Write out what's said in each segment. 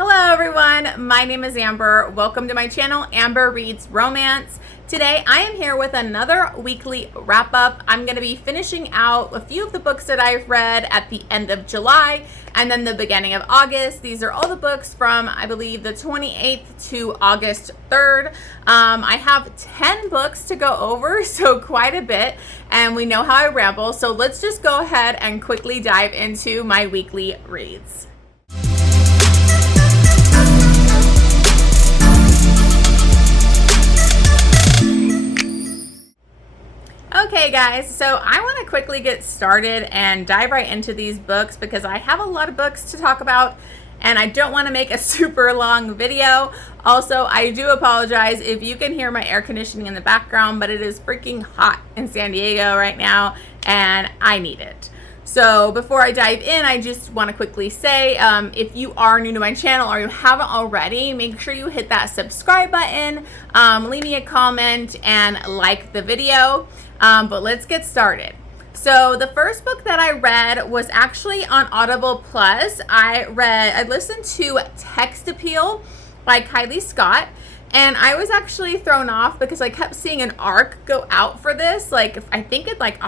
Hello everyone, my name is Amber. Welcome to my channel, Amber Reads Romance. Today I am here with another weekly wrap up. I'm going to be finishing out a few of the books that I've read at the end of July and then the beginning of August. These are all the books from, I believe, the 28th to August 3rd. I have 10 books to go over, so quite a bit, and we know how I ramble, so let's just go ahead and quickly dive into my weekly reads. Okay guys, so I want to quickly get started and dive right into these books because I have a lot of books to talk about and I don't want to make a super long video. Also, I do apologize if you can hear my air conditioning in the background, but it is freaking hot in San Diego right now and I need it. So before I dive in, I just want to quickly say, if you are new to my channel or you haven't already, make sure you hit that subscribe button, leave me a comment, and like the video. But let's get started. So the first book that I read was actually on Audible Plus. I listened to Text Appeal by Kylie Scott. And I was actually thrown off because I kept seeing an arc go out for this, like I think it's like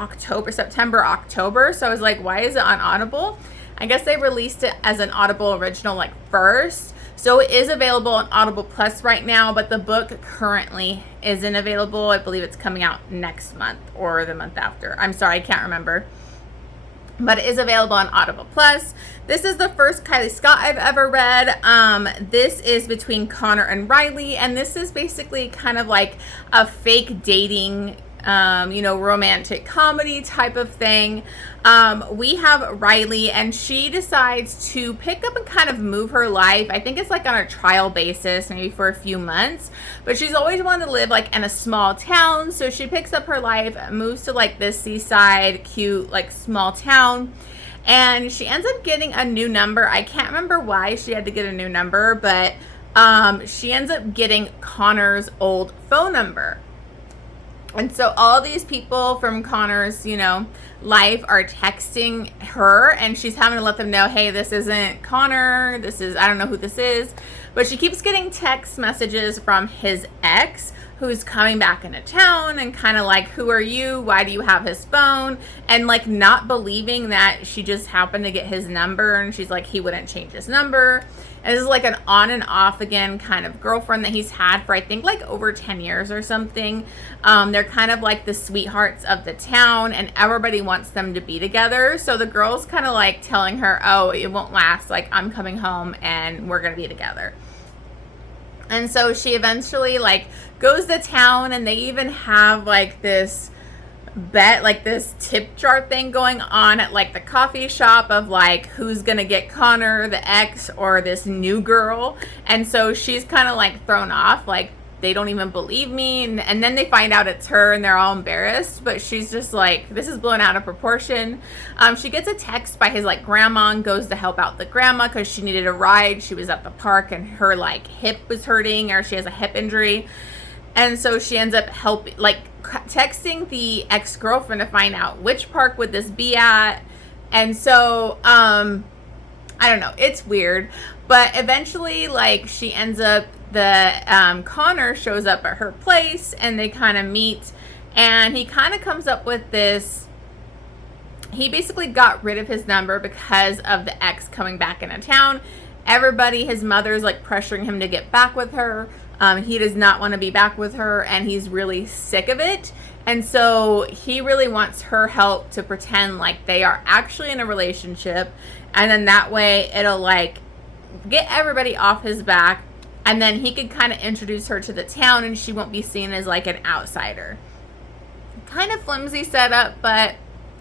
September, October. So I was like, why is it on Audible? I guess they released it as an Audible original like first. So it is available on Audible Plus right now, but the book currently isn't available. I believe it's coming out next month or the month after. I'm sorry, I can't remember. But it is available on Audible Plus. This is the first Kylie Scott I've ever read. This is between Connor and Riley, and this is basically kind of like a fake dating, romantic comedy type of thing. We have Riley, and she decides to pick up and kind of move her life. I think it's like on a trial basis, maybe for a few months, but she's always wanted to live like in a small town. So she picks up her life, moves to like this seaside, cute, like small town, and she ends up getting a new number. I can't remember why she had to get a new number, but she ends up getting Connor's old phone number. And so all these people from Connor's, life are texting her, and she's having to let them know, hey, this isn't Connor. I don't know who this is. But she keeps getting text messages from his ex, who's coming back into town, and kind of like, who are you? Why do you have his phone? And like not believing that she just happened to get his number, and she's like, he wouldn't change his number. And this is like an on and off again kind of girlfriend that he's had for I think like over 10 years or something. They're kind of like the sweethearts of the town, and everybody wants them to be together. So the girl's kind of like telling her, oh, it won't last. Like, I'm coming home and we're going to be together. And so she eventually like goes to town, and they even have like this bet, like this tip jar thing going on at like the coffee shop of like who's gonna get Connor, the ex, or this new girl. And so she's kind of like thrown off, like they don't even believe me, and then they find out it's her and they're all embarrassed, but she's just like, this is blown out of proportion. She gets a text by his like grandma and goes to help out the grandma because she needed a ride. She was at the park and her like hip was hurting, or she has a hip injury. And so she ends up texting the ex-girlfriend to find out which park would this be at. And so, I don't know, it's weird. But eventually, like, she ends up, Connor shows up at her place, and they kind of meet. And he kind of comes up with this, he basically got rid of his number because of the ex coming back into town. Everybody, his mother's like pressuring him to get back with her. He does not want to be back with her, and he's really sick of it. And so he really wants her help to pretend like they are actually in a relationship. And then that way it'll like get everybody off his back. And then he could kind of introduce her to the town, and she won't be seen as like an outsider. Kind of flimsy setup, but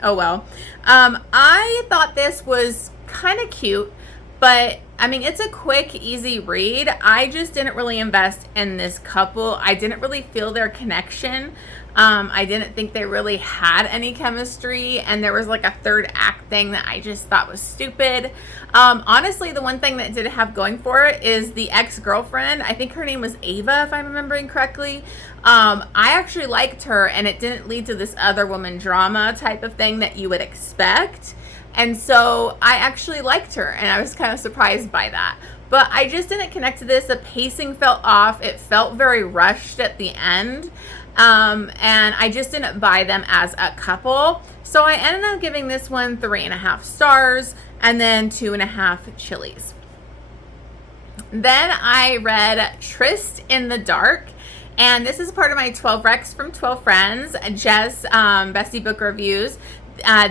oh well. I thought this was kind of cute. But, I mean, it's a quick, easy read. I just didn't really invest in this couple. I didn't really feel their connection. I didn't think they really had any chemistry. And there was like a third act thing that I just thought was stupid. Honestly, the one thing that did have going for it is the ex-girlfriend. I think her name was Ava, if I'm remembering correctly. I actually liked her, and it didn't lead to this other woman drama type of thing that you would expect. And so I actually liked her, and I was kind of surprised by that. but I just didn't connect to this. The pacing felt off. It felt very rushed at the end. And I just didn't buy them as a couple. So I ended up giving this one 3.5 stars and then 2.5 chilies. Then I read Tryst in the Dark. And this is part of my 12 Recs from 12 Friends, Jess, Bestie Book Reviews.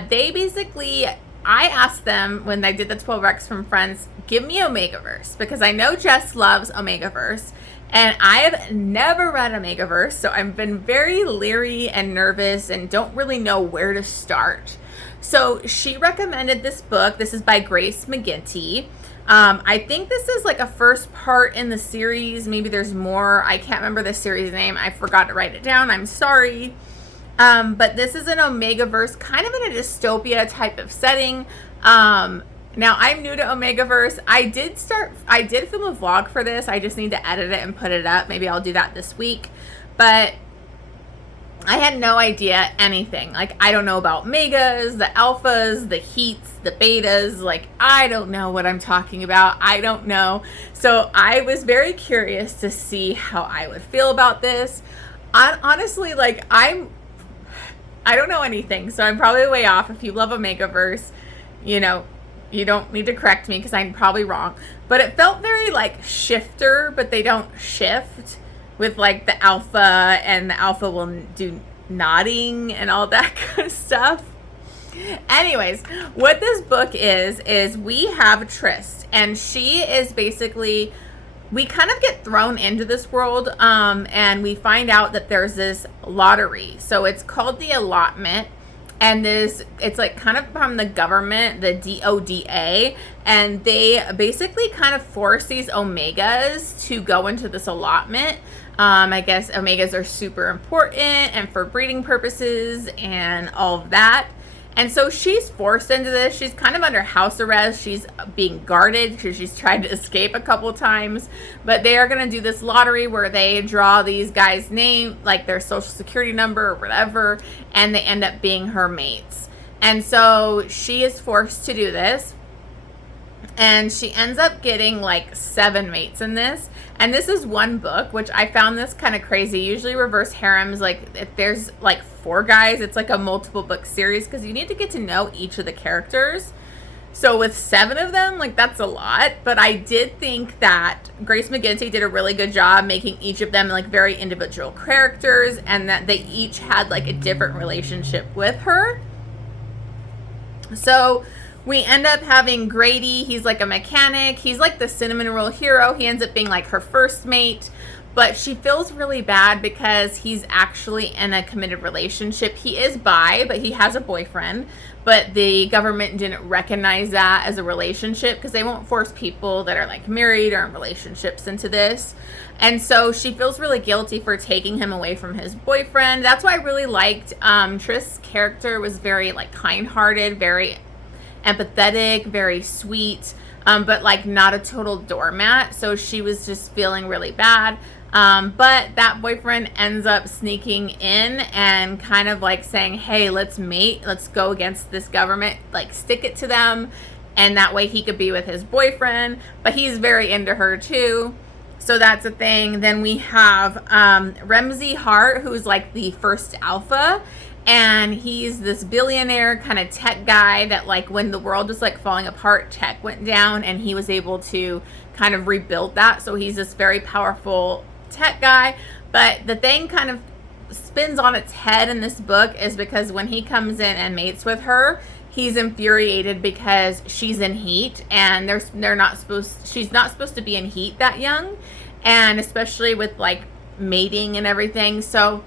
They basically, I asked them when I did the 12 Recs from Friends, give me Omegaverse, because I know Jess loves Omegaverse. And I have never read Omegaverse, so I've been very leery and nervous and don't really know where to start. So she recommended this book. This is by Grace McGinty. I think this is like a first part in the series. Maybe there's more. I can't remember the series name. I forgot to write it down. I'm sorry. But this is an Omegaverse, kind of in a dystopia type of setting. Now, I'm new to Omegaverse. I did film a vlog for this. I just need to edit it and put it up. Maybe I'll do that this week. But I had no idea anything. Like, I don't know about megas, the alphas, the heats, the betas. Like, I don't know what I'm talking about. I don't know. So I was very curious to see how I would feel about this. Honestly, like, I don't know anything. So I'm probably way off. If you love Omegaverse, you know, you don't need to correct me because I'm probably wrong. But it felt very like shifter, but they don't shift with like the alpha, and the alpha will do nodding and all that kind of stuff. Anyways, what this book is we have Tryst, and she is basically, we kind of get thrown into this world, and we find out that there's this lottery. So it's called the allotment. And it's like kind of from the government, the DODA, and they basically kind of force these Omegas to go into this allotment. I guess Omegas are super important and for breeding purposes and all of that. And so she's forced into this. She's kind of under house arrest. She's being guarded because she's tried to escape a couple times. But they are going to do this lottery where they draw these guys' name, like their social security number or whatever, and they end up being her mates. And so she is forced to do this. And she ends up getting like 7 mates in this. And this is one book, which I found this kind of crazy. Usually reverse harems, like if there's like 4 guys, it's like a multiple book series because you need to get to know each of the characters. So with 7 of them, like that's a lot. But I did think that Grace McGinty did a really good job making each of them like very individual characters, and that they each had like a different relationship with her. So we end up having Grady. He's like a mechanic. He's like the cinnamon roll hero. He ends up being like her first mate. But she feels really bad because he's actually in a committed relationship. He is bi, but he has a boyfriend. But the government didn't recognize that as a relationship because they won't force people that are like married or in relationships into this. And so she feels really guilty for taking him away from his boyfriend. That's why I really liked Tryst's character. Was very like kind-hearted, very empathetic, very sweet, but like not a total doormat. So she was just feeling really bad. But that boyfriend ends up sneaking in and kind of like saying, hey, let's mate, let's go against this government, like stick it to them. And that way he could be with his boyfriend, but he's very into her too. So that's a thing. Then we have Ramsey Hart, who's like the first alpha. And he's this billionaire kind of tech guy that like when the world was like falling apart, tech went down and he was able to kind of rebuild that. So he's this very powerful tech guy. But the thing kind of spins on its head in this book is because when he comes in and mates with her, he's infuriated because she's in heat and she's not supposed to be in heat that young, and especially with like mating and everything. So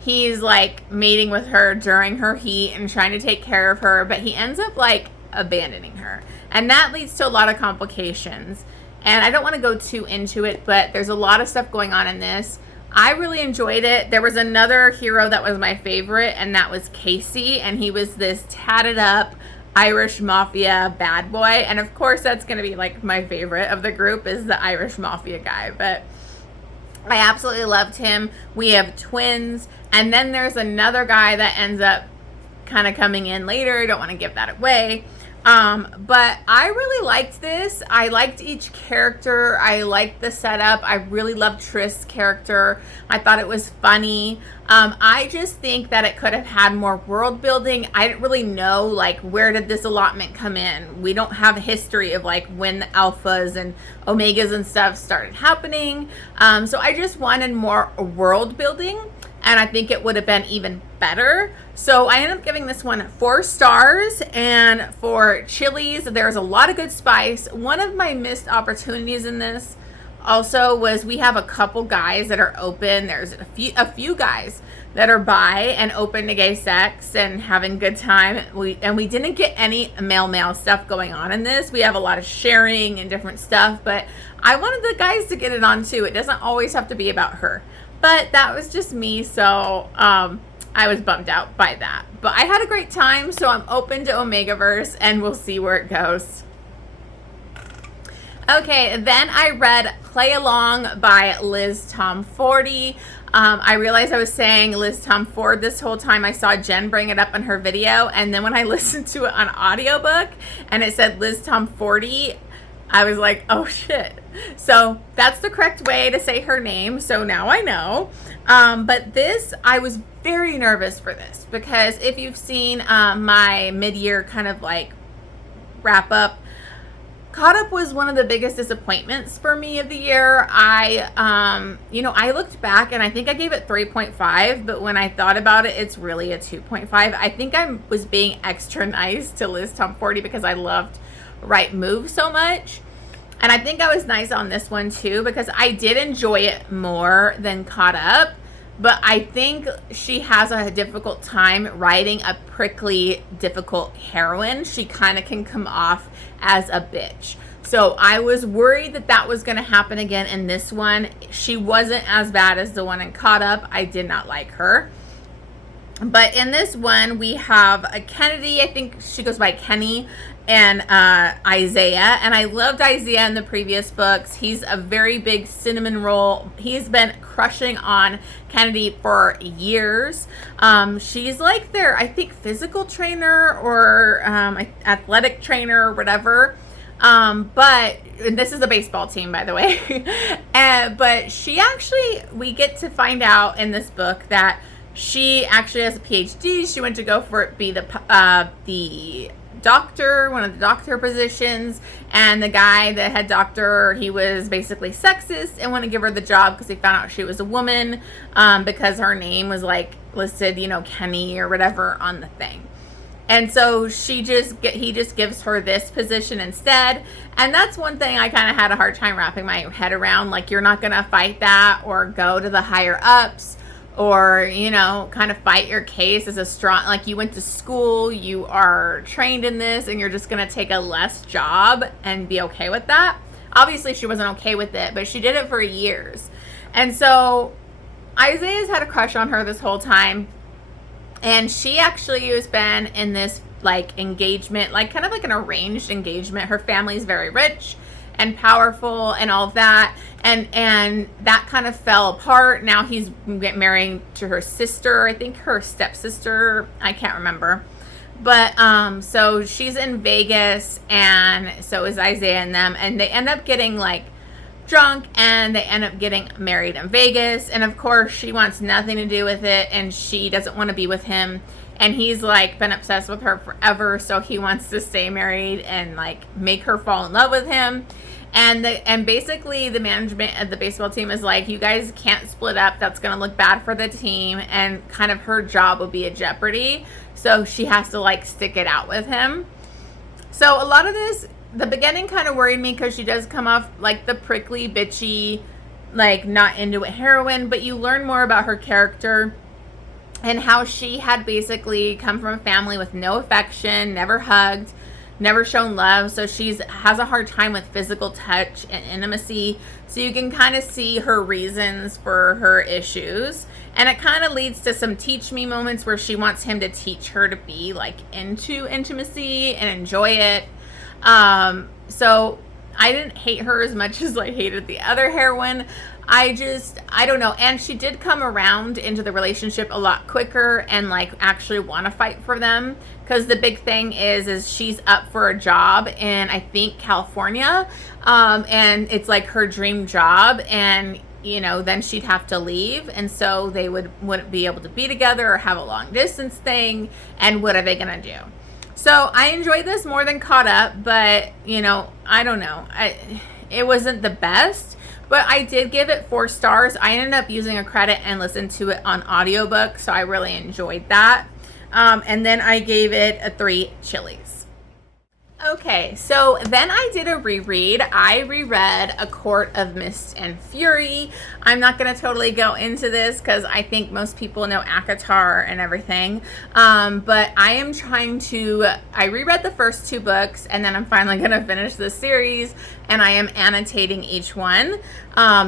he's like mating with her during her heat and trying to take care of her, but he ends up like abandoning her. And that leads to a lot of complications. And I don't want to go too into it, but there's a lot of stuff going on in this. I really enjoyed it. There was another hero that was my favorite, and that was Casey. And he was this tatted up Irish mafia bad boy. And of course, that's going to be like my favorite of the group is the Irish mafia guy. But I absolutely loved him. We have twins. And then there's another guy that ends up kind of coming in later. I don't want to give that away. But I really liked this. I liked each character. I liked the setup. I really loved Tryst's character. I thought it was funny. I just think that it could have had more world building. I didn't really know, like, where did this allotment come in? We don't have a history of, like, when the alphas and omegas and stuff started happening. So I just wanted more world building, and I think it would have been even better. So I ended up giving this one 4 stars. And for chilies, there's a lot of good spice. One of my missed opportunities in this also was we have a couple guys that are open. There's a few guys that are bi and open to gay sex and having good time. We didn't get any male stuff going on in this. We have a lot of sharing and different stuff, but I wanted the guys to get it on too. It doesn't always have to be about her. But that was just me, so I was bummed out by that. But I had a great time, so I'm open to Omegaverse, and we'll see where it goes. Okay, then I read Play Along by Liz Tomforde. I realized I was saying Liz Tomforde this whole time. I saw Jen bring it up on her video, and then when I listened to it on audiobook and it said Liz Tomforde, I was like, oh shit. So that's the correct way to say her name. So now I know. But this, I was very nervous for this because if you've seen my mid-year kind of like wrap up, Caught Up was one of the biggest disappointments for me of the year. I looked back and I think I gave it 3.5, but when I thought about it, it's really a 2.5. I think I was being extra nice to Liz Tomforde because I loved Right Move so much. And I think I was nice on this one too because I did enjoy it more than Caught Up, but I think she has a difficult time writing a prickly, difficult heroine. She kind of can come off as a bitch. So I was worried that that was going to happen again in this one. She wasn't as bad as the one in Caught Up. I did not like her. But in this one, we have a Kennedy, I think she goes by Kenny, and Isaiah. And I loved Isaiah in the previous books. He's a very big cinnamon roll. He's been crushing on Kennedy for years. She's like their, I think, physical trainer or athletic trainer or whatever. But this is a baseball team, by the way. But she actually, we get to find out in this book that she actually has a PhD. She went to go be the doctor, one of the doctor positions, and the guy, the head doctor, he was basically sexist and wanted to give her the job because he found out she was a woman, because her name was like listed, Kenny or whatever on the thing. And so he just gives her this position instead. And that's one thing I kind of had a hard time wrapping my head around. Like, you're not going to fight that or go to the higher ups or, kind of fight your case as a strong, like you went to school, you are trained in this, and you're just going to take a less job and be okay with that. Obviously, she wasn't okay with it, but she did it for years. And so Isaiah's had a crush on her this whole time. And she actually has been in this like engagement, like kind of like an arranged engagement. Her family's very rich and powerful and all of that. And that kind of fell apart. Now he's getting married to her sister, I think her stepsister, I can't remember. But so she's in Vegas and so is Isaiah and them. And they end up getting like drunk and they end up getting married in Vegas. And of course she wants nothing to do with it and she doesn't want to be with him. And he's like been obsessed with her forever. So he wants to stay married and like make her fall in love with him. And basically the management of the baseball team is like, you guys can't split up. That's going to look bad for the team. And kind of her job will be a jeopardy. So she has to like stick it out with him. So a lot of this, the beginning kind of worried me because she does come off like the prickly, bitchy, like not into it heroine. But you learn more about her character and how she had basically come from a family with no affection, never hugged, never shown love. So has a hard time with physical touch and intimacy. So you can kind of see her reasons for her issues. And it kind of leads to some teach me moments where she wants him to teach her to be like into intimacy and enjoy it. So I didn't hate her as much as I hated the other heroine. I don't know. And she did come around into the relationship a lot quicker and like actually want to fight for them. Because the big thing is she's up for a job in, I think, California. And it's like her dream job. And, you know, then she'd have to leave. And so they wouldn't be able to be together or have a long distance thing. And what are they going to do? So I enjoyed this more than Caught Up. But, you know, I don't know. It wasn't the best. But I did give it 4 stars. I ended up using a credit and listened to it on audiobook, so I really enjoyed that. And then I gave it a 3 chilies. Okay, so then I did a reread. I reread A Court of Mist and Fury. I'm not going to totally go into this because I think most people know ACOTAR and everything. But I am I reread the first 2 books, and then I'm finally going to finish the series, and I am annotating each one.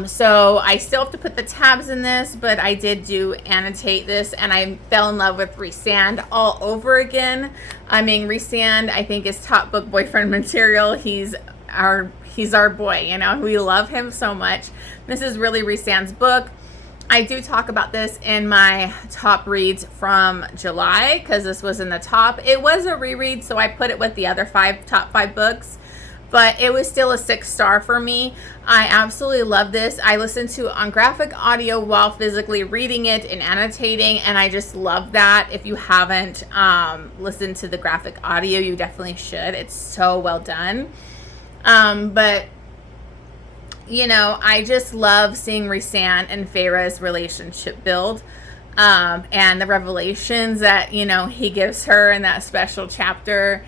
So I still have to put the tabs in this, but I did annotate this, and I fell in love with Resand all over again. I mean, Resand, I think, is top book boyfriend material. He's our boy, you know. We love him so much. This is really Resand's book. I do talk about this in my top reads from July because this was in the top. It was a reread, so I put it with the other top 5 books. But it was still a 6-star for me. I absolutely love this. I listened to it on graphic audio while physically reading it and annotating, and I just love that. If you haven't listened to the graphic audio, you definitely should. It's so well done. But, you know, I just love seeing Resand and Feyre's relationship build. And the revelations that, you know, he gives her in that special chapter.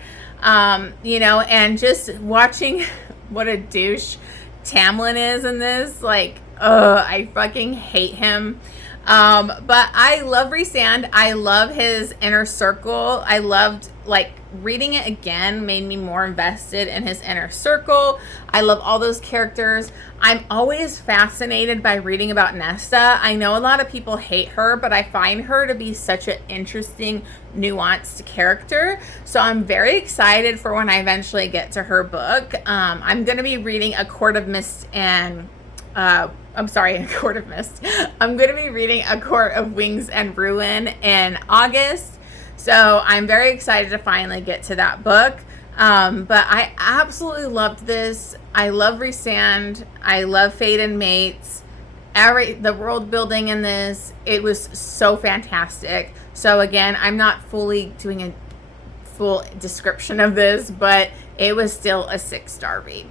You know, and just watching what a douche Tamlin is in this, like, I fucking hate him. But I love Resand. I love his inner circle. I loved, like, reading it again made me more invested in his inner circle. I love all those characters. I'm always fascinated by reading about Nesta. I know a lot of people hate her, but I find her to be such an interesting, nuanced character. So I'm very excited for when I eventually get to her book. I'm going to be reading A Court of Mist and... A Court of Mist. I'm going to be reading A Court of Wings and Ruin in August. So I'm very excited to finally get to that book. But I absolutely loved this. I love Resand. I love Fate and Mates. The world building in this, it was so fantastic. So again, I'm not fully doing a full description of this, but it was still a 6-star read.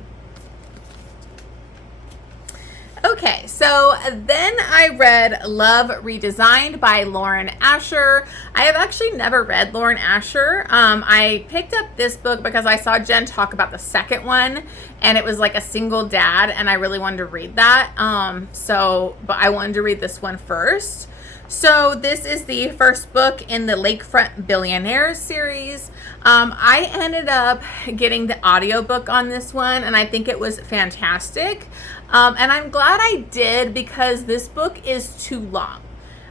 Okay, so then I read Love Redesigned by Lauren Asher. I have actually never read Lauren Asher. I picked up this book because I saw Jen talk about the second one, and it was like a single dad, and I really wanted to read that. But I wanted to read this one first. So this is the first book in the Lakefront Billionaires series. I ended up getting the audiobook on this one, and I think it was fantastic. And I'm glad I did because this book is too long.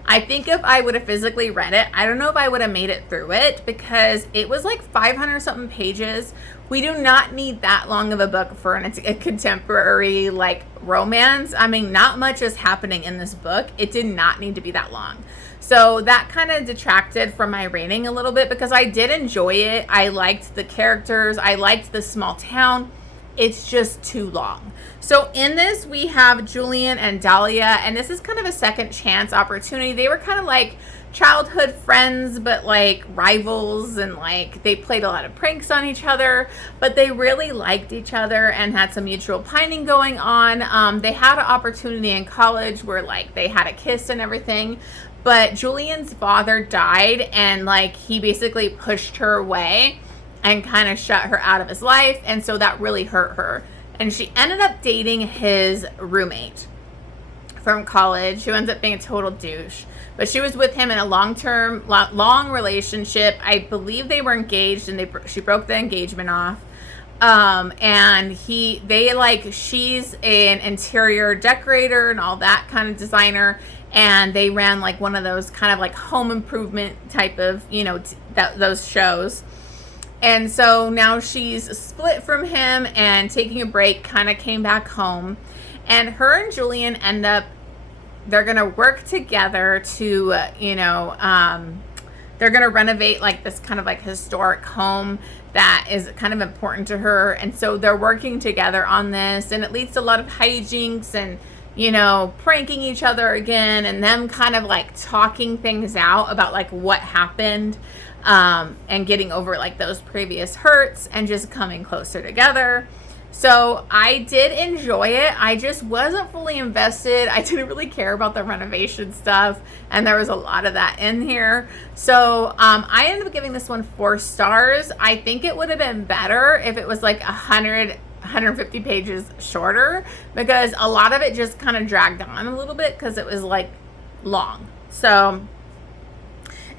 I think if I would have physically read it, I don't know if I would have made it through it because it was like 500 something pages. We do not need that long of a book for a contemporary like romance. I mean, not much is happening in this book. It did not need to be that long. So that kind of detracted from my rating a little bit because I did enjoy it. I liked the characters. I liked the small town. It's just too long. So in this, we have Julian and Dahlia, and this is kind of a second chance opportunity. They were kind of like childhood friends, but like rivals, and like they played a lot of pranks on each other, but they really liked each other and had some mutual pining going on. They had an opportunity in college where like they had a kiss and everything, but Julian's father died, and like he basically pushed her away and kind of shut her out of his life, and so that really hurt her. And she ended up dating his roommate from college, who ends up being a total douche. But she was with him in a long relationship. I believe they were engaged, and she broke the engagement off. And she's an interior decorator and all that kind of designer. And they ran like one of those kind of like home improvement type of, those shows. And so now she's split from him and taking a break, kind of came back home. And her and Julian end up, they're going to work together to, they're going to renovate like this kind of like historic home that is kind of important to her. And so they're working together on this, and it leads to a lot of hijinks and, pranking each other again, and them kind of like talking things out about like what happened, and getting over like those previous hurts and just coming closer together. So I did enjoy it. I just wasn't fully invested. I didn't really care about the renovation stuff, and there was a lot of that in here. So I ended up giving this one 4 stars. I think it would have been better if it was like 150 pages shorter, because a lot of it just kind of dragged on a little bit because it was like long. So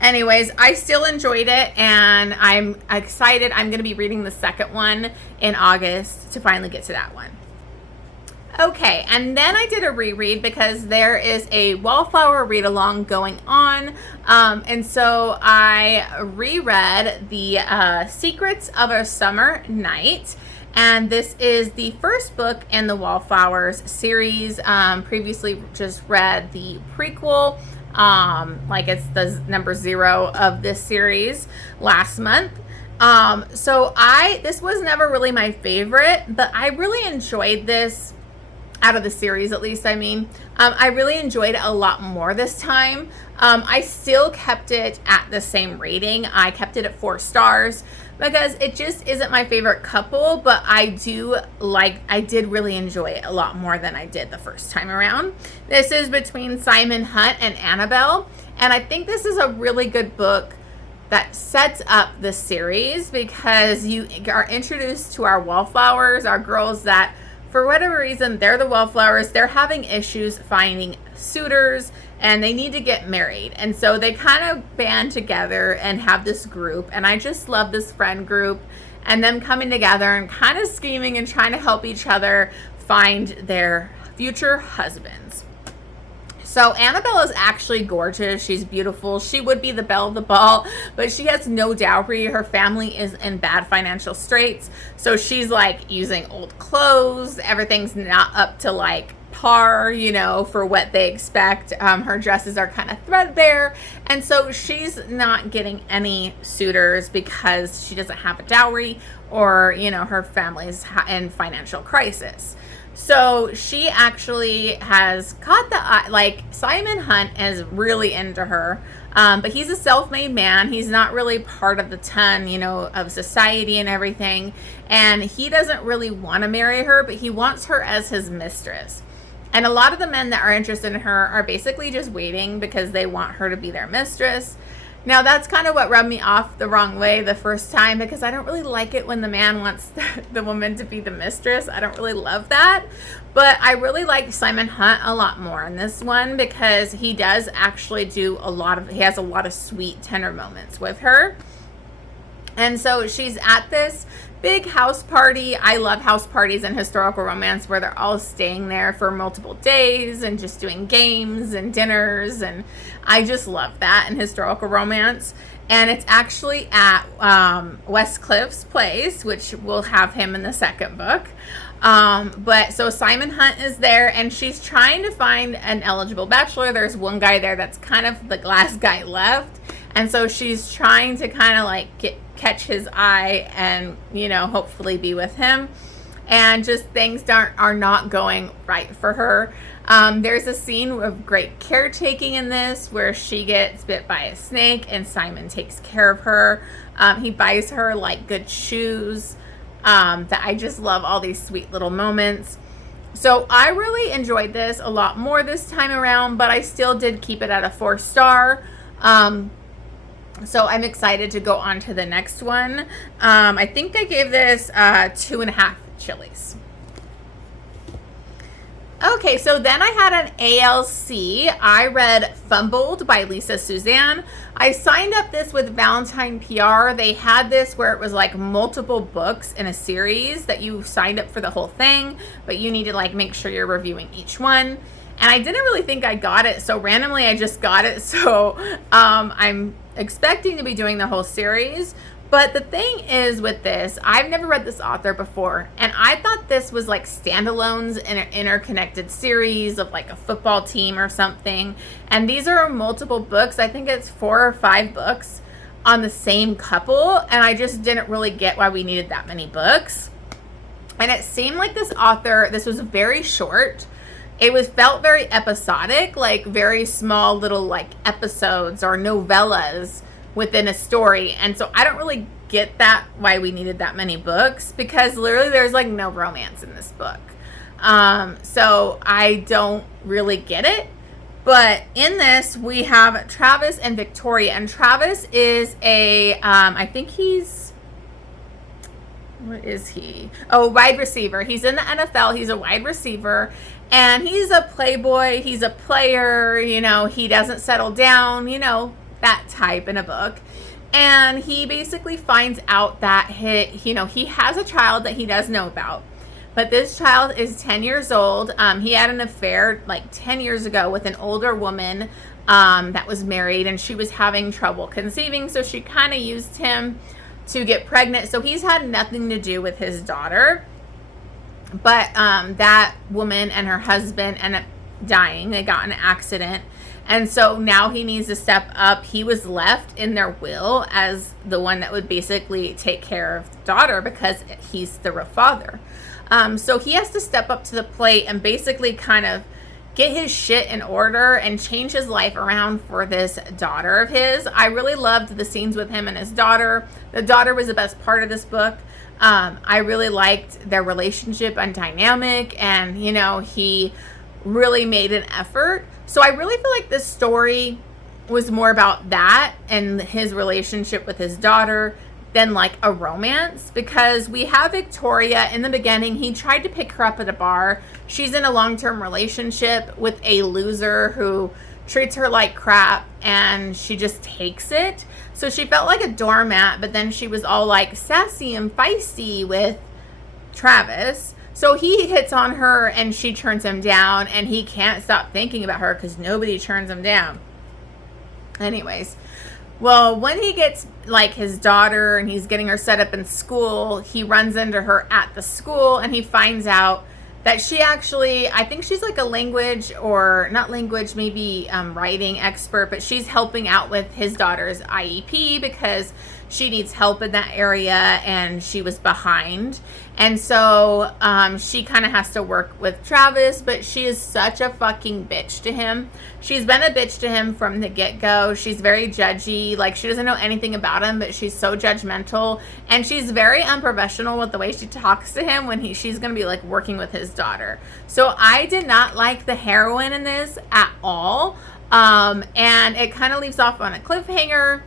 anyways, I still enjoyed it, and I'm excited. I'm going to be reading the second one in August to finally get to that one. Okay, and then I did a reread because there is a Wallflower read-along going on. And so I reread the Secrets of a Summer Night. And this is the first book in the Wallflowers series. Previously just read the prequel, like it's the number 0 of this series last month. So this was never really my favorite, but I really enjoyed this out of the series, at least. I mean, I really enjoyed it a lot more this time. I still kept it at the same rating. I kept it at 4 stars because it just isn't my favorite couple, but I did really enjoy it a lot more than I did the first time around. This is between Simon Hunt and Annabelle, and I think this is a really good book that sets up the series because you are introduced to our Wallflowers, our girls that, for whatever reason, they're the Wallflowers. They're having issues finding suitors, and they need to get married. And so they kind of band together and have this group. And I just love this friend group and them coming together and kind of scheming and trying to help each other find their future husbands. So Annabelle is actually gorgeous. She's beautiful. She would be the belle of the ball, but she has no dowry. Her family is in bad financial straits. So she's like using old clothes. Everything's not up to like par, for what they expect. Her dresses are kind of threadbare. And so she's not getting any suitors because she doesn't have a dowry, or, her family's in financial crisis. So she actually has caught the eye, like Simon Hunt is really into her, but he's a self-made man. He's not really part of the ton, of society and everything. And he doesn't really want to marry her, but he wants her as his mistress. And a lot of the men that are interested in her are basically just waiting because they want her to be their mistress. Now, that's kind of what rubbed me off the wrong way the first time, because I don't really like it when the man wants the woman to be the mistress. I don't really love that. But I really like Simon Hunt a lot more in this one because he does actually he has a lot of sweet, tender moments with her. And so she's at this big house party. I love house parties in historical romance where they're all staying there for multiple days and just doing games and dinners, and I just love that in historical romance. And it's actually at Westcliffe's place, which will have him in the second book. But so Simon Hunt is there, and she's trying to find an eligible bachelor. There's one guy there that's kind of the last guy left, and so she's trying to kind of like catch his eye and, hopefully be with him. And just things are not going right for her. There's a scene of great caretaking in this where she gets bit by a snake and Simon takes care of her. He buys her like good shoes. That I just love all these sweet little moments. So I really enjoyed this a lot more this time around, but I still did keep it at a 4 star. So I'm excited to go on to the next one. I think I gave this 2.5 chilies. Okay, so then I had an ALC. I read Fumbled by Suzanne. I signed up this with Valentine PR. They had this where it was like multiple books in a series that you signed up for the whole thing, but you need to like make sure you're reviewing each one. And I didn't really think I got it, so randomly I just got it. So I'm expecting to be doing the whole series, But the thing is with this, I've never read this author before, and I thought this was like standalones in an interconnected series of like a football team or something. And these are multiple books. I think it's 4 or 5 books on the same couple, and I just didn't really get why we needed that many books. And it seemed like this author, this was very short. Felt very episodic, like very small little like episodes or novellas within a story. And so I don't really get that, why we needed that many books, because literally there's like no romance in this book. So I don't really get it. But in this, we have Travis and Victoria. And Travis is I think he's, what is he? Oh, wide receiver. He's in the NFL. He's a wide receiver. And he's a playboy. He's a player. You know, he doesn't settle down. You know, that type in a book. And he basically finds out that he has a child that he does know about. But this child is 10 years old. He had an affair like 10 years ago with an older woman that was married, and she was having trouble conceiving. So she kind of used him to get pregnant. So he's had nothing to do with his daughter. But that woman and her husband ended up dying. They got in an accident. And so now he needs to step up. He was left in their will as the one that would basically take care of the daughter because he's the real father. So he has to step up to the plate and basically kind of get his shit in order and change his life around for this daughter of his. I really loved the scenes with him and his daughter. The daughter was the best part of this book. I really liked their relationship and dynamic, and, you know, he really made an effort. So I really feel like this story was more about that and his relationship with his daughter than like a romance, because we have Victoria in the beginning. He tried to pick her up at a bar. She's in a long-term relationship with a loser who treats her like crap, and she just takes it. So she felt like a doormat, but then she was all like sassy and feisty with Travis. So he hits on her and she turns him down, and he can't stop thinking about her because nobody turns him down. Anyways, well, when he gets like his daughter and he's getting her set up in school, he runs into her at the school, and he finds out that she actually, I think she's like a language, or not language, maybe writing expert, but she's helping out with his daughter's IEP because she needs help in that area and she was behind. And so she kind of has to work with Travis, but she is such a fucking bitch to him. She's been a bitch to him from the get-go. She's very judgy. Like, she doesn't know anything about him, but she's so judgmental. And she's very unprofessional with the way she talks to him when she's going to be like working with his daughter. So I did not like the heroine in this at all. And it kind of leaves off on a cliffhanger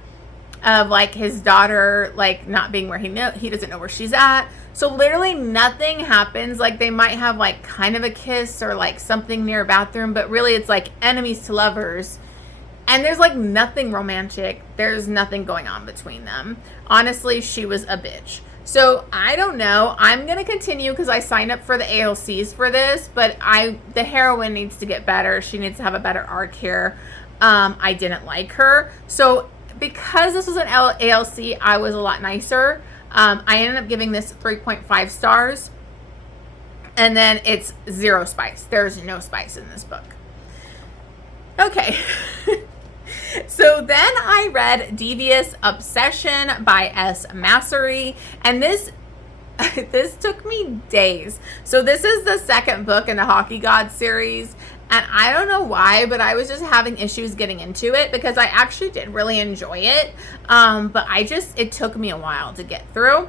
of like his daughter like not being where he doesn't know where she's at. So literally nothing happens. Like, they might have like kind of a kiss or like something near a bathroom, but really it's like enemies to lovers. And there's like nothing romantic. There's nothing going on between them. Honestly, she was a bitch. So I don't know. I'm going to continue because I signed up for the ALCs for this, but the heroine needs to get better. She needs to have a better arc here. I didn't like her. So because this was an ALC, I was a lot nicer. I ended up giving this 3.5 stars. And then it's 0 spice. There's no spice in this book. Okay. So then I read Devious Obsession by S. Massery. And this took me days. So this is the second book in the Hockey God series. And I don't know why, but I was just having issues getting into it because I actually did really enjoy it. But it took me a while to get through.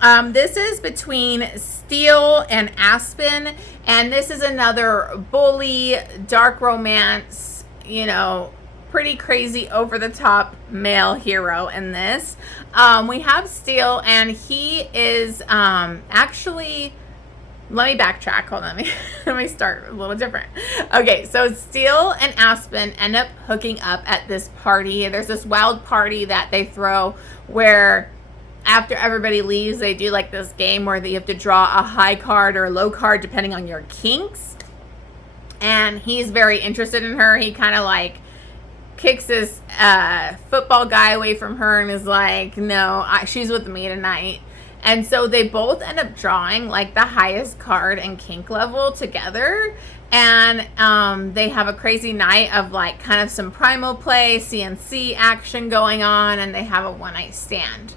This is between Steele and Aspen. And this is another bully, dark romance, you know, pretty crazy over the top male hero in this. We have Steele, and he is actually... Let me backtrack. Hold on. Let me start a little different. Okay, so Steele and Aspen end up hooking up at this party. There's this wild party that they throw where after everybody leaves, they do like this game where you have to draw a high card or a low card depending on your kinks. And he's very interested in her. He kind of like kicks his football guy away from her and is like, no, she's with me tonight. And so they both end up drawing like the highest card and kink level together. And they have a crazy night of like kind of some primal play, CNC action going on, and they have a one night stand.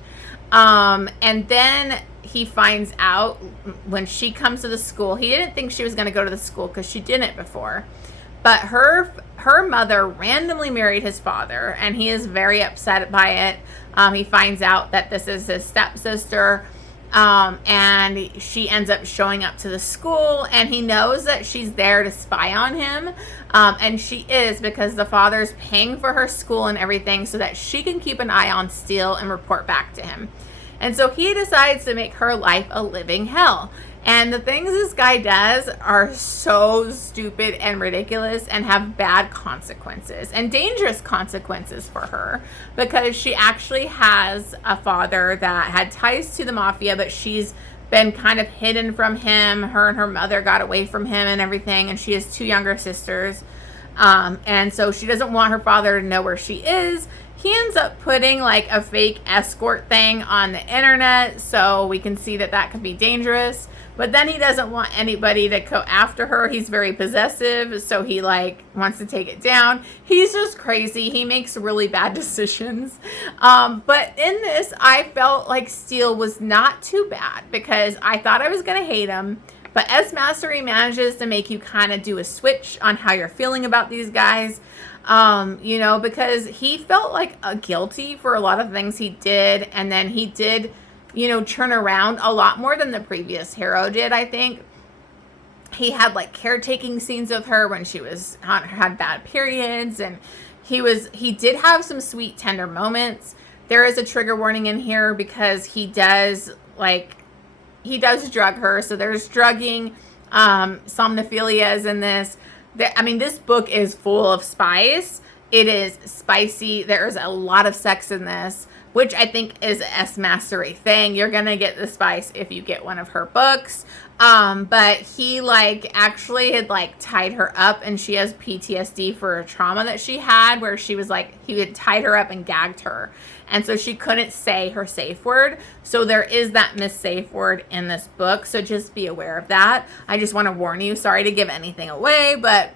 And then he finds out when she comes to the school, he didn't think she was going to go to the school because she didn't before. But her mother randomly married his father, and he is very upset by it. He finds out that this is his stepsister, and she ends up showing up to the school, and he knows that she's there to spy on him, and she is, because the father's paying for her school and everything so that she can keep an eye on Steele and report back to him. And so he decides to make her life a living hell. And the things this guy does are so stupid and ridiculous and have bad consequences and dangerous consequences for her, because she actually has a father that had ties to the mafia, but she's been kind of hidden from him. Her and her mother got away from him and everything, and she has two younger sisters. And so she doesn't want her father to know where she is. He ends up putting like a fake escort thing on the internet, so we can see that that could be dangerous. But then he doesn't want anybody to go after her. He's very possessive, so he like wants to take it down. He's just crazy. He makes really bad decisions. But in this, I felt like Steele was not too bad, because I thought I was going to hate him. But as Massery manages to make you kind of do a switch on how you're feeling about these guys, you know, because he felt like guilty for a lot of things he did. And then he did, you know, turn around a lot more than the previous hero did, I think. He had like caretaking scenes with her when she had bad periods, and he did have some sweet, tender moments. There is a trigger warning in here because he does drug her, so there's drugging. Somnophilia is in this. I mean, this book is full of spice. It is spicy. There's a lot of sex in this, which I think is a Massery thing. You're going to get the spice if you get one of her books. But he like actually had like tied her up, and she has PTSD for a trauma that she had where she was like, he had tied her up and gagged her. And so she couldn't say her safe word. So there is that safe word in this book. So just be aware of that. I just want to warn you. Sorry to give anything away, but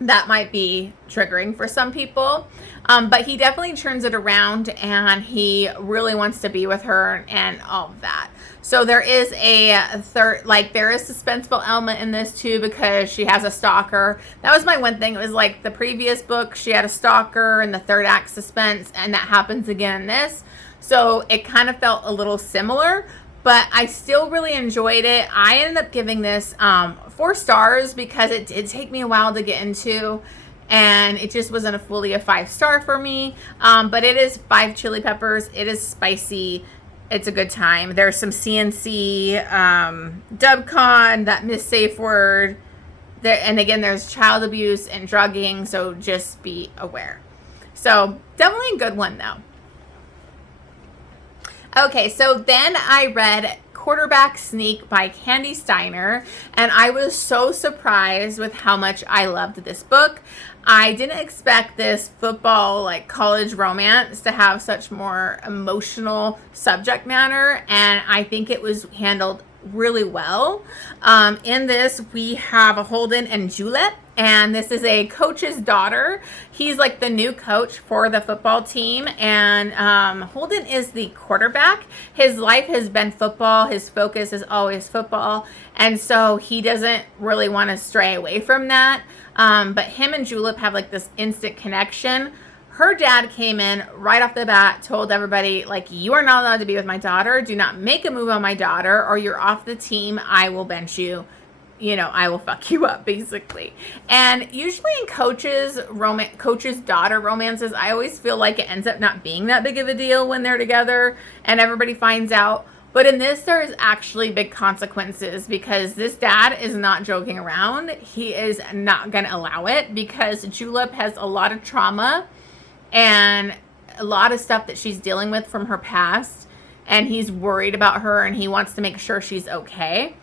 that might be triggering for some people. But he definitely turns it around, and he really wants to be with her and all of that. So there is there is suspenseful element in this too, because she has a stalker. That was my one thing. It was like the previous book, she had a stalker, and the third act suspense, and that happens again in this. So it kind of felt a little similar, but I still really enjoyed it. I ended up giving this 4 stars because it did take me a while to get into, and it just wasn't fully a 5-star for me. But it is 5 chili peppers. It is spicy. It's a good time. There's some CNC, dubcon, that safe word. And again, there's child abuse and drugging, so just be aware. So definitely a good one, though. Okay, so then I read Quarterback Sneak by Kandi Steiner, and I was so surprised with how much I loved this book. I didn't expect this football, like college romance, to have such more emotional subject matter, and I think it was handled really well. In this, we have Holden and Julep, and this is a coach's daughter. He's like the new coach for the football team, and Holden is the quarterback. His life has been football. His focus is always football, and so he doesn't really want to stray away from that. But him and Julep have like this instant connection. Her dad came in right off the bat, told everybody, like, you are not allowed to be with my daughter. Do not make a move on my daughter, or you're off the team. I will bench you. You know, I will fuck you up, basically. And usually in coaches' daughter romances, I always feel like it ends up not being that big of a deal when they're together and everybody finds out. But in this, there's actually big consequences, because this dad is not joking around. He is not going to allow it, because Julep has a lot of trauma and a lot of stuff that she's dealing with from her past, and he's worried about her, and he wants to make sure she's okay.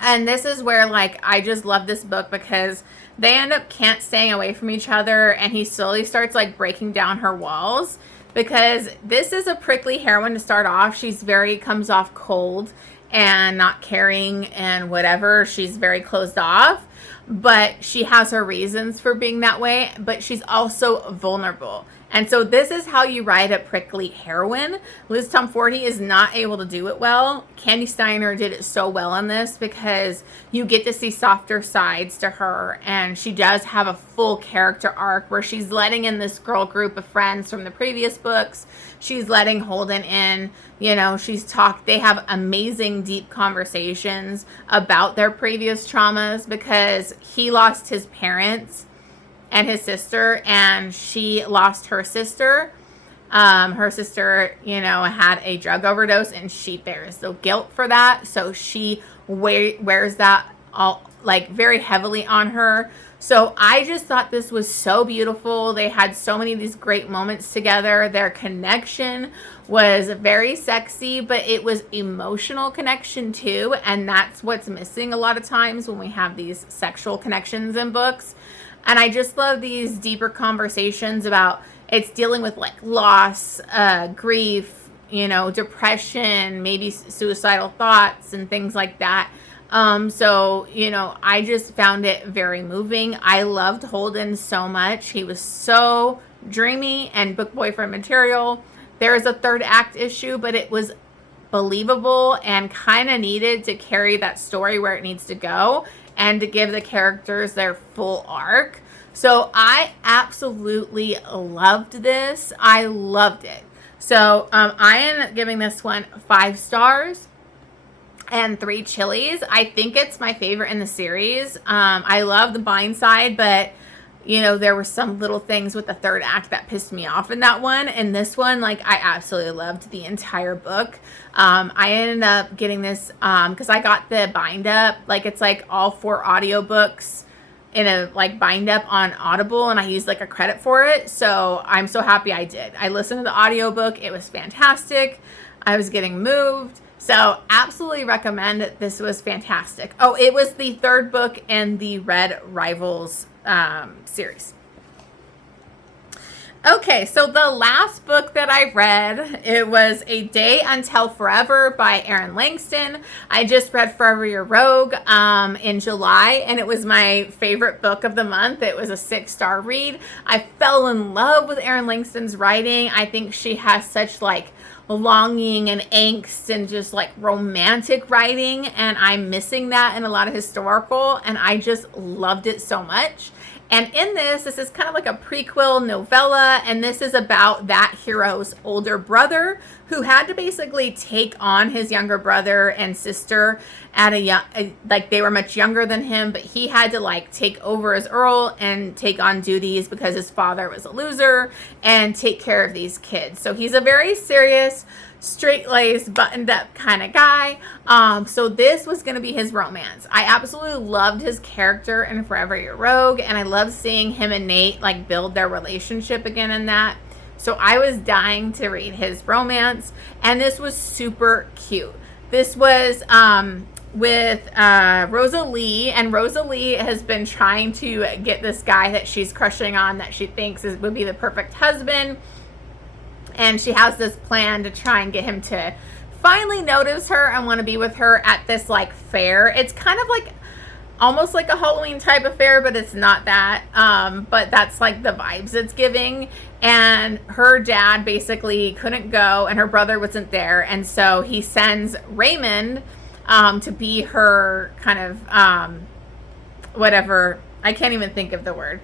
And this is where, like, I just love this book because they end up can't staying away from each other, and he slowly starts, like, breaking down her walls, because this is a prickly heroine to start off. She's comes off cold and not caring and whatever. She's very closed off, but she has her reasons for being that way, but she's also vulnerable. And so this is how you write a prickly heroine. Liz Tomforde is not able to do it well. Kandi Steiner did it so well on this because you get to see softer sides to her, and she does have a full character arc where she's letting in this girl group of friends from the previous books. She's letting Holden in, you know, they have amazing deep conversations about their previous traumas, because he lost his parents and his sister, and she lost her sister. Her sister, you know, had a drug overdose, and she bears the guilt for that. So she wears that all, like, very heavily on her. So I just thought this was so beautiful. They had so many of these great moments together. Their connection was very sexy, but it was emotional connection too. And that's what's missing a lot of times when we have these sexual connections in books. And I just love these deeper conversations about, it's dealing with, like, loss, grief, you know, depression, maybe suicidal thoughts and things like that. So, you know, I just found it very moving. I loved Holden so much. He was so dreamy and book boyfriend material. There is a third act issue, but it was believable and kind of needed to carry that story where it needs to go and to give the characters their full arc. So I absolutely loved this. I loved it. So I am giving this one 5 stars and 3 chilies. I think it's my favorite in the series. I love the Blind Side, but you know, there were some little things with the third act that pissed me off in that one. And this one, like, I absolutely loved the entire book. I ended up getting this because I got the bind up. Like, it's like all 4 audiobooks in a, like, bind up on Audible, and I used, like, a credit for it. So I'm so happy I did. I listened to the audiobook. It was fantastic. I was getting moved. So absolutely recommend it. This was fantastic. Oh, it was the 3rd book in the Red Rivals series. Okay, so the last book that I read, it was A Day Until Forever by Erin Langston. I just read Forever Your Rogue in July, and it was my favorite book of the month. It was a 6-star read. I fell in love with Erin Langston's writing. I think she has such, like, longing and angst and just, like, romantic writing, and I'm missing that in a lot of historical, and I just loved it so much. And in this is kind of like a prequel novella, and this is about that hero's older brother who had to basically take on his younger brother and sister at a young, like, they were much younger than him, but he had to, like, take over as Earl and take on duties because his father was a loser and take care of these kids. So he's a very serious, straight-laced, buttoned-up kind of guy. So this was going to be his romance. I absolutely loved his character in Forever Your Rogue, and I loved seeing him and Nate, like, build their relationship again in that. So I was dying to read his romance, and this was super cute. This was with Rosalie, and Rosalie has been trying to get this guy that she's crushing on, that she thinks would be the perfect husband. And she has this plan to try and get him to finally notice her and want to be with her at this, like, fair. It's kind of like almost like a Halloween type of fair, but it's not that. But that's, like, the vibes it's giving. And her dad basically couldn't go, and her brother wasn't there. And so he sends Raymond to be her kind of whatever. I can't even think of the word.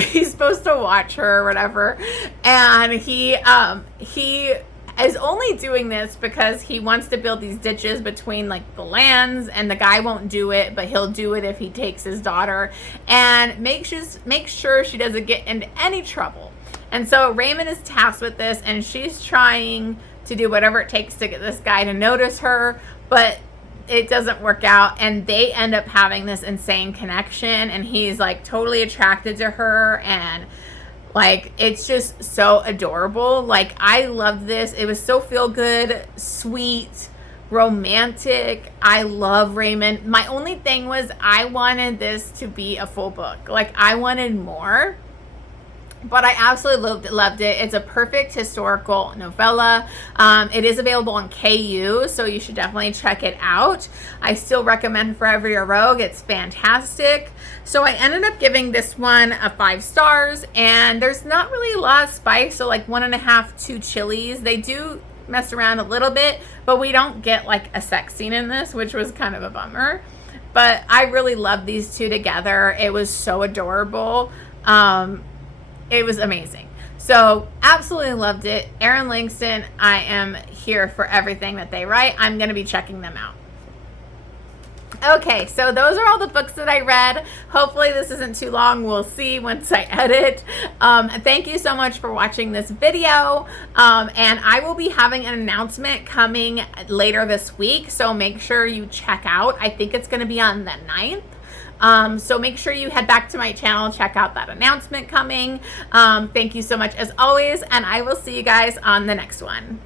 He's supposed to watch her or whatever. And he is only doing this because he wants to build these ditches between, like, the lands, and the guy won't do it, but he'll do it if he takes his daughter, and make sure she doesn't get into any trouble. And so Raymond is tasked with this, and she's trying to do whatever it takes to get this guy to notice her, but it doesn't work out, and they end up having this insane connection, and he's, like, totally attracted to her, and, like, it's just so adorable. Like, I loved this. It was so feel good, sweet, romantic. I love Raymond. My only thing was I wanted this to be a full book. Like, I wanted more. But I absolutely loved it. It's a perfect historical novella. It is available on KU, so you should definitely check it out. I still recommend Forever Your Rogue. It's fantastic. So I ended up giving this one a 5 stars, and there's not really a lot of spice, so like 1.5, 2 chilies. They do mess around a little bit, but we don't get like a sex scene in this, which was kind of a bummer. But I really loved these two together. It was so adorable. It was amazing. So absolutely loved it. Erin, Langston, I am here for everything that they write. I'm going to be checking them out. Okay, so those are all the books that I read. Hopefully this isn't too long. We'll see once I edit. Thank you so much for watching this video. And I will be having an announcement coming later this week. So make sure you check out. I think it's going to be on the 9th. So make sure you head back to my channel, check out that announcement coming. Thank you so much as always, and I will see you guys on the next one.